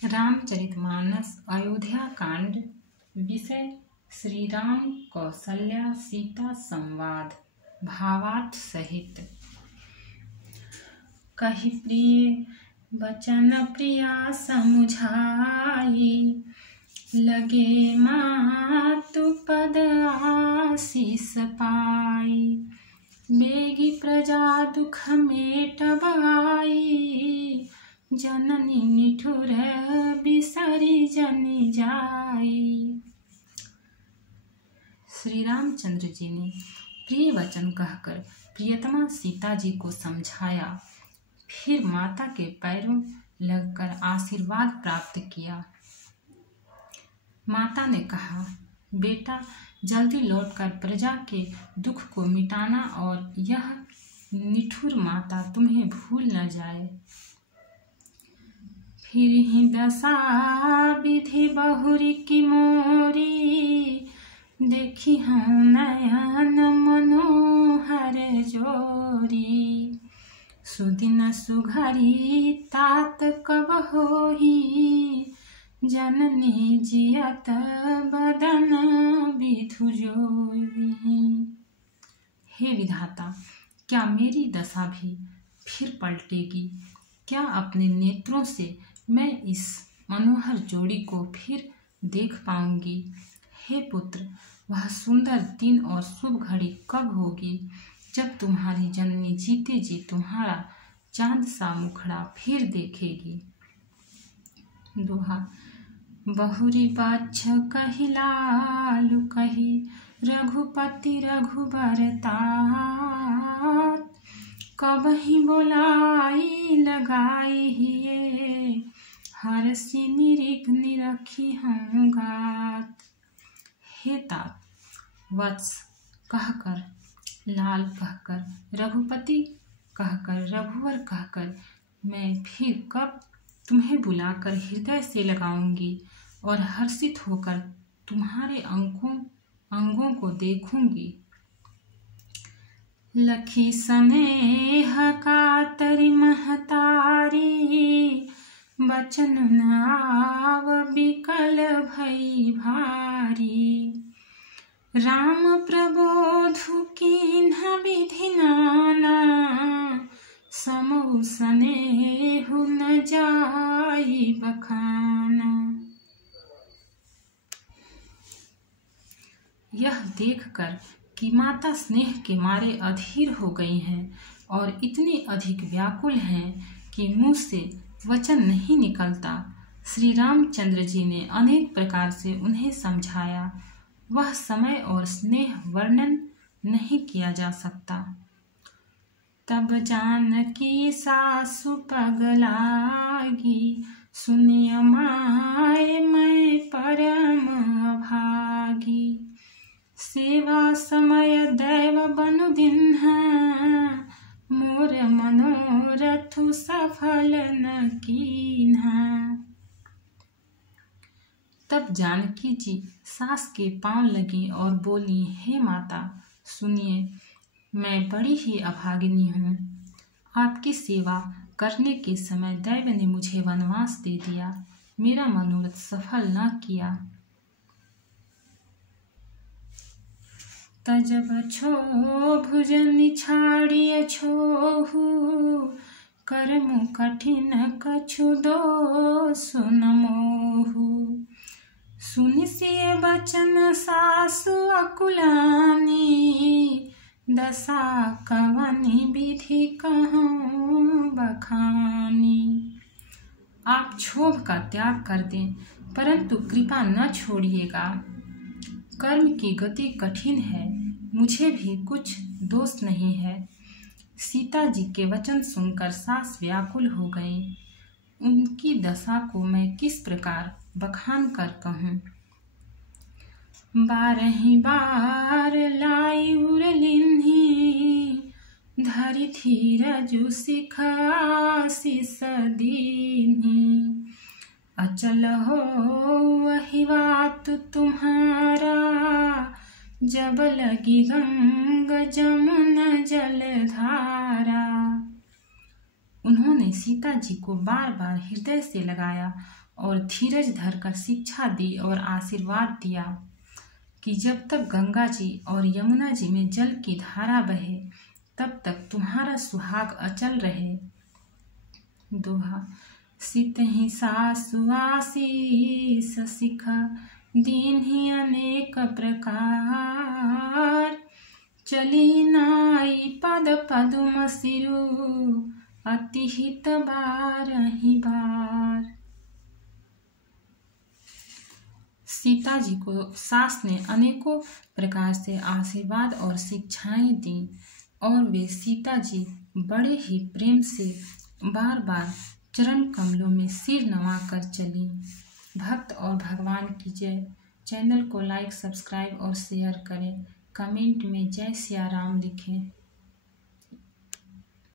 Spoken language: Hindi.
रामचरितमानस अयोध्या कांड। विषय श्री राम कौसल्या सीता संवाद। भावार्थ सहित। कहि प्रिय बचन प्रिया समुझाई, लगे मातु पद आशीष पाई। बेगी प्रजा दुख मेटब आई, जननी निठुर बिसरी जनि जाई। श्री रामचंद्र जी ने प्रिय वचन कहकर प्रियतमा सीता जी को समझाया, फिर माता के पैरों लगकर आशीर्वाद प्राप्त किया। माता ने कहा, बेटा जल्दी लौटकर प्रजा के दुख को मिटाना और यह निठुर माता तुम्हें भूल न जाए। फिर ही दशा विधि बहुरी की मोरी, देखी हूँ नयन मनोहर जोरी। सुदिन सुघरी तात कब होही, जननी जियत बदन विधु जोही। हे विधाता, क्या मेरी दशा भी फिर पलटेगी? क्या अपने नेत्रों से मैं इस मनोहर जोड़ी को फिर देख पाऊंगी? हे पुत्र, वह सुंदर दिन और शुभ घड़ी कब होगी, जब तुम्हारी जननी जीते जी तुम्हारा चांद सा मुखड़ा फिर देखेगी? दोहा। बहुरी बाछ कहि लालु कही, रघुपति रघुबर तात। कबहि बोलाई लगाई हिये, हरषि निरखी हूँ गात। हे तात, वत्स कहकर, लाल कहकर, रघुपति कहकर, रघुवर कहकर मैं फिर कब तुम्हें बुलाकर हृदय से लगाऊंगी और हर्षित होकर तुम्हारे अंगों को देखूंगी। लखी स्नेह कातरि महतारी, बचन न आव बिकल भई भारी। राम प्रबोधु कीन्ह विधि नाना, समहु स्नेहु न जाई बखाना। यह देखकर कि माता स्नेह के मारे अधीर हो गई हैं और इतनी अधिक व्याकुल हैं कि मुंह से वचन नहीं निकलता, श्री रामचंद्र जी ने अनेक प्रकार से उन्हें समझाया। वह समय और स्नेह वर्णन नहीं किया जा सकता। तब जानकी सासु पगलागी, सुनिय माय मैं परम अभागी। सेवा समय दैव बनु दिन्हा, मोर मनोरथु सफल न कीन्हा। तब जानकी जी सास के पांव लगी और बोली, हे माता सुनिए, मैं बड़ी ही अभागिनी हूँ। आपकी सेवा करने के समय दैव ने मुझे वनवास दे दिया, मेरा मनोरथ सफल न किया। तजब छो भुजन छाड़िय छोहु, कर्म कठिन कछु दोषु न मोहु। सुनि सिय बचन सासु अकुलानी, दशा कवनि विधि कहूँ बखानी। आप क्षोभ का त्याग कर दें, परंतु कृपा न छोड़िएगा। कर्म की गति कठिन है, मुझे भी कुछ दोष नहीं है। सीता जी के वचन सुनकर सास व्याकुल हो गई। उनकी दशा को मैं किस प्रकार बखान कर कहूँ। बारही बार लाई उरलिन्ही, धरि धीरजु सिख आशीष दीन्ही। अचल हो वही बात तुम्हारा, जब लगी गंग जमुन जलधारा। उन्होंने सीता जी को बार बार हृदय से लगाया और धीरज धरकर शिक्षा दी और आशीर्वाद दिया कि जब तक गंगा जी और यमुना जी में जल की धारा बहे तब तक तुम्हारा सुहाग अचल रहे। दोहा। सितहि सासु आशीष सिखा दीन्हि अनेक प्रकार, चली नाई पद पदुम सिरु अति हित बारहि बार। सीता जी को सास ने अनेकों प्रकार से आशीर्वाद और शिक्षाएं दी और वे सीता जी बड़े ही प्रेम से बार बार चरण कमलों में सिर नवा कर चली। भक्त और भगवान की जय। चैनल को लाइक, सब्सक्राइब और शेयर करें। कमेंट में जय सिया राम लिखें।